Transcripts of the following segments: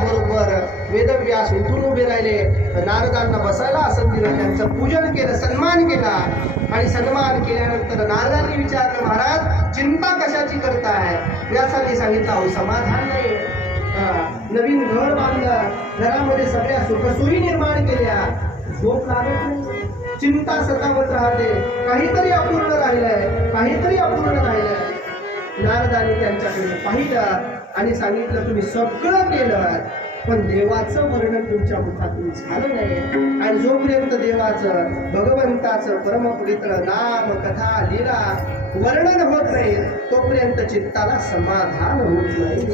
बरोबर वेदव्यास उठून उभे राहिले. नारदांना बसायला असं दिलं. त्यांचं पूजन केलं सन्मान केला. आणि सन्मान केल्यानंतर नारदांनी विचारलं महाराज चिंता कशाची करताय? व्यासाने सांगितलं अहो समाधान नाही नवीन घर बांधलं. घरामध्ये सगळ्या सुखसोयी निर्माण केल्या. झोप लागत नाही चिंता सतावत राहते. काहीतरी अपूर्ण राहिलंय. काहीतरी अपूर्ण राहिलंय. नारदाने त्यांच्याकडे पाहिलं आणि सांगितलं तुम्ही सगळं केलं पण देवाचं वर्णन तुमच्या मुखातून झालं नाही. आणि जोपर्यंत देवाचं भगवंताचं परमपवित्र नाम कथा लीला वर्णन होत नाही तोपर्यंत चित्ताला समाधान होत नाही.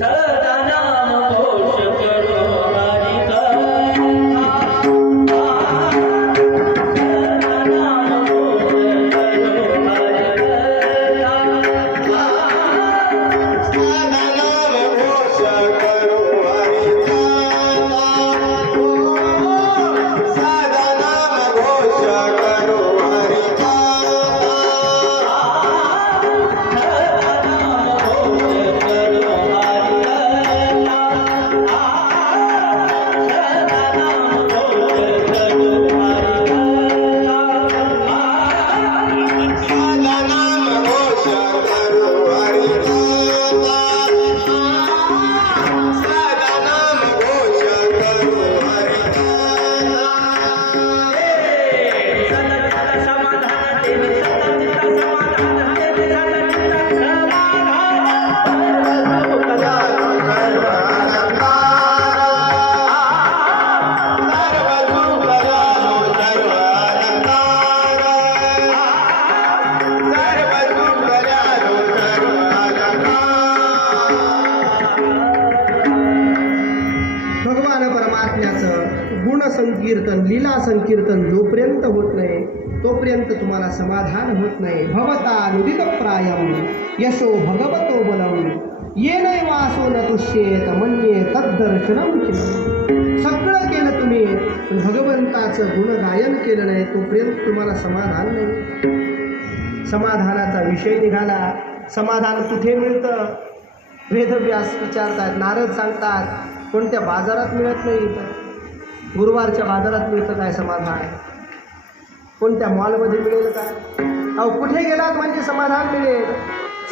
संकीर्तन लीला संकीर्तन जोपर्यंत होत नाही तोपर्यंत तुम्हाला समाधान होत नाही. भवता नुदित प्रायम यशो भगवतो बलम. ये नाही वासो न तुष्येत म्हणजे तद्दर्शनम सगळं केलं तुम्ही भगवंताचं गुणगायन केलं नाही तोपर्यंत तुम्हाला समाधान नाही. समाधानाचा विषय निघाला. समाधान कुठे मिळतं? वेदव्यास विचारतात नारद सांगतात कोणत्या बाजारात मिळत नाही गुरुवारच्या बाजारात मिळतं काय समाधान? कोणत्या मॉलमध्ये मिळेल काय? अहो कुठे गेलात म्हणजे समाधान मिळेल?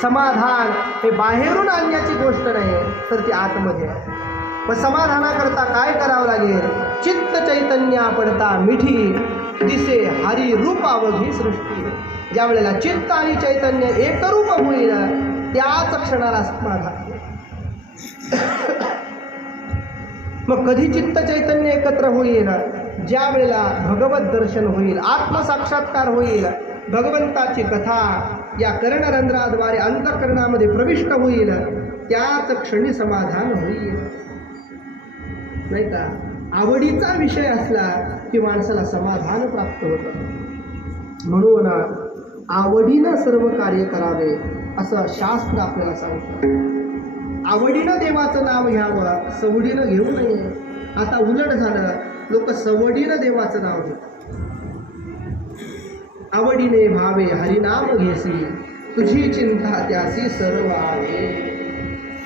समाधान हे बाहेरून आणण्याची गोष्ट नाही तर ती आतमध्ये आहे. मग समाधानाकरता काय करावं लागेल? चित्त चैतन्य पडता मिठी दिसे हरी रूप अवघी सृष्टी. ज्या वेळेला चित्त आणि चैतन्य एकरूप होईल त्याच क्षणाला समाधान. मग कधी चित्त चैतन्य एकत्र होईल ज्या वेळेला भगवत दर्शन होईल आत्मसाक्षात्कार होईल भगवंताची कथा या कर्णरंध्राद्वारे अंतकरणामध्ये प्रविष्ट होईल त्याच क्षणी समाधान होईल. नाही का? आवडीचा विषय असला की माणसाला समाधान प्राप्त होतं. म्हणून आवडीनं सर्व कार्य करावे असं शास्त्र आपल्याला सांगतं. आवडीनं देवाचं नाव घ्यावं सवडीनं घेऊ नये. आता उलट झालं लोक सवडीनं देवाचं नाव घेतात. आवडीने भावे हरिनाम घेसी तुझी चिंता त्यासी सर्व आहे.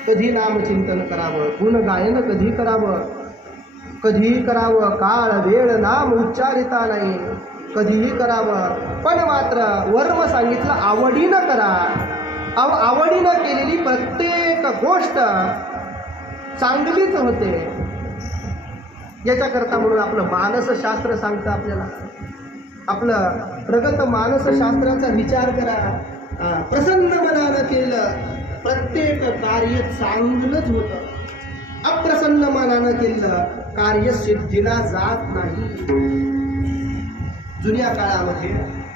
कधी नामचिंतन करावं गुणगायन कधी करावं? कधीही करावं काळ वेळ नाम उच्चारिता नाही. कधीही करावं पण मात्र वर्म सांगितलं आवडीनं करा. अव आवडीनं केलेली प्रत्येक गोष्ट चांगलीच होते. याच्याकरता म्हणून आपलं मानसशास्त्र सांगतं आपल्याला. आपलं प्रगत मानसशास्त्राचा विचार करा. प्रसन्न मनानं केलं प्रत्येक कार्य चांगलंच होतं. अप्रसन्न मनानं केलं कार्य सिद्धीला जात नाही. जुन्या काळामध्ये